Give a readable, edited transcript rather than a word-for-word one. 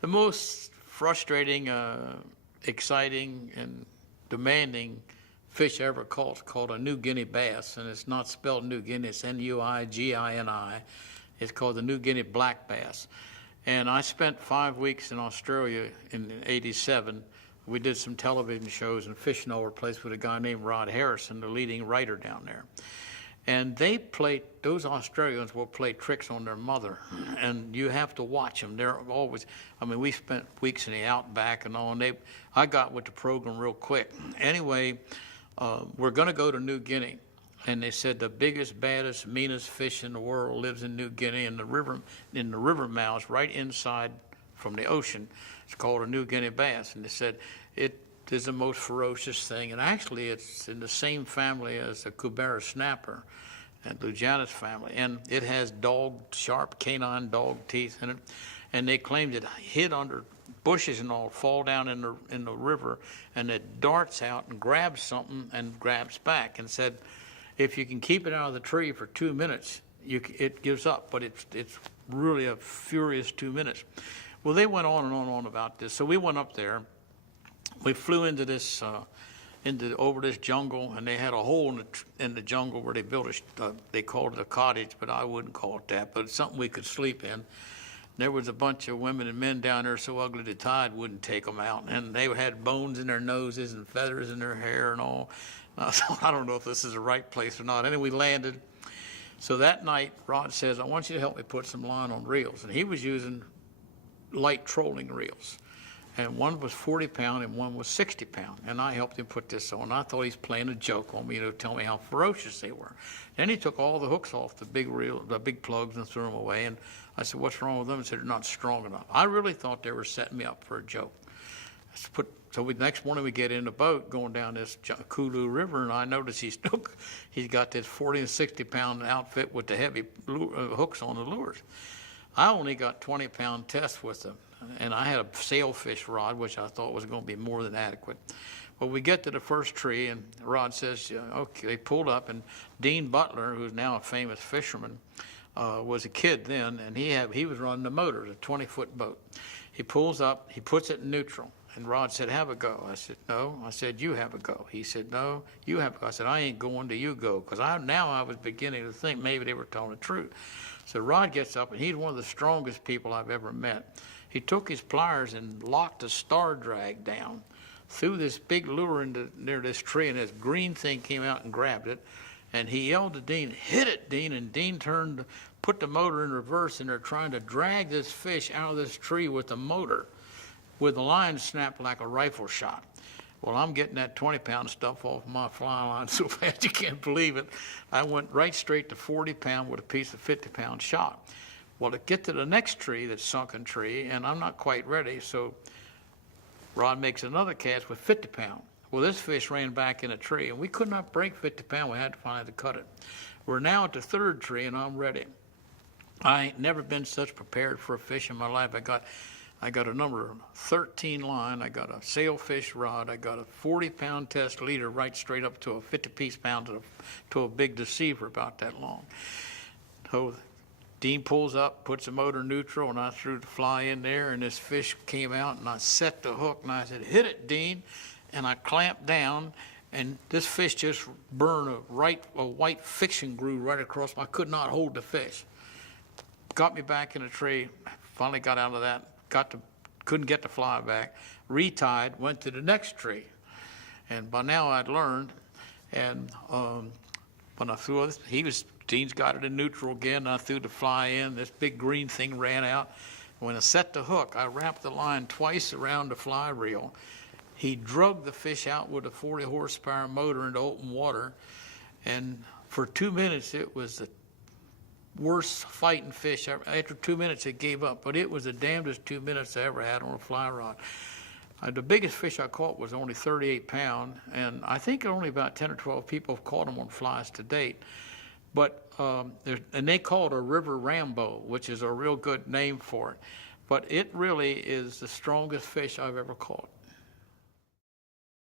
The most frustrating, exciting, and demanding fish I ever caught is called a New Guinea bass, and it's not spelled New Guinea, it's Nuigini. It's called the New Guinea black bass. And I spent 5 weeks in Australia in '87. We did some television shows and fishing all over the place with a guy named Rod Harrison, the leading writer down there. And those Australians will play tricks on their mother, and you have to watch them. They're always, we spent weeks in the outback and all, and I got with the program real quick. Anyway, we're going to go to New Guinea, and they said the biggest, baddest, meanest fish in the world lives in New Guinea in the river mouths right inside from the ocean. It's called a New Guinea bass, and they said it is the most ferocious thing, and actually it's in the same family as the Cubera snapper and Lujanus family, and it has sharp canine dog teeth in it, and they claimed it hid under bushes and all, fall down in the river, and it darts out and grabs something and grabs back, and said if you can keep it out of the tree for 2 minutes, it gives up, but it's really a furious 2 minutes. Well, they went on and on and on about this, so we went up there. We flew into this, over this jungle, and they had a hole in the jungle where they built they called it a cottage, but I wouldn't call it that, but it's something we could sleep in. There was a bunch of women and men down there so ugly the tide wouldn't take them out, and they had bones in their noses and feathers in their hair and all. And I thought, I don't know if this is the right place or not. Anyway, we landed. So that night, Rod says, I want you to help me put some line on reels, and he was using light trolling reels. And one was 40-pound and one was 60-pound. And I helped him put this on. I thought he was playing a joke on me, tell me how ferocious they were. Then he took all the hooks off the big plugs, and threw them away. And I said, what's wrong with them? He said, they're not strong enough. I really thought they were setting me up for a joke. So next morning we get in the boat going down this Kulu River, and I noticed he's got this 40 and 60-pound outfit with the heavy hooks on the lures. I only got 20-pound tests with them. And I had a sailfish rod, which I thought was going to be more than adequate. Well, we get to the first tree, and Rod says, okay, they pulled up, and Dean Butler, who's now a famous fisherman, was a kid then, and he was running the motor, a 20-foot boat. He pulls up, he puts it in neutral, and Rod said, have a go. I said, no. I said, you have a go. He said, no, you have a go. I said, I ain't going till you go, because now I was beginning to think maybe they were telling the truth. So Rod gets up, and he's one of the strongest people I've ever met. He took his pliers and locked a star drag down, threw this big lure near this tree, and this green thing came out and grabbed it. And he yelled to Dean, hit it, Dean. And Dean turned, put the motor in reverse, and they're trying to drag this fish out of this tree with the motor, with the line snapped like a rifle shot. Well, I'm getting that 20-pound stuff off my fly line so fast you can't believe it. I went right straight to 40-pound with a piece of 50-pound shot. Well, to get to the next tree, that sunken tree, and I'm not quite ready, so Rod makes another cast with 50-pound. Well, this fish ran back in a tree, and we could not break 50-pound. We had to find to cut it. We're now at the third tree, and I'm ready. I ain't never been such prepared for a fish in my life. I got a number 13 line. I got a sailfish rod. I got a 40-pound test leader right straight up to a 50-piece pound to a big deceiver about that long. So Dean pulls up, puts the motor neutral, and I threw the fly in there, and this fish came out, and I set the hook, and I said, hit it, Dean. And I clamped down, and this fish just burned a white fixing groove right across. I could not hold the fish. Got me back in the tree, finally got out of that, couldn't get the fly back, retied, went to the next tree. And by now I'd learned, and when I threw it, Dean's got it in neutral again, and I threw the fly in, this big green thing ran out. When I set the hook, I wrapped the line twice around the fly reel. He drugged the fish out with a 40 horsepower motor into open water, and for 2 minutes it was the worst fighting fish ever. After 2 minutes it gave up, but it was the damnedest 2 minutes I ever had on a fly rod. The biggest fish I caught was only 38 pound, and I think only about 10 or 12 people have caught them on flies to date. But and they call it a river Rambo, which is a real good name for it. But it really is the strongest fish I've ever caught.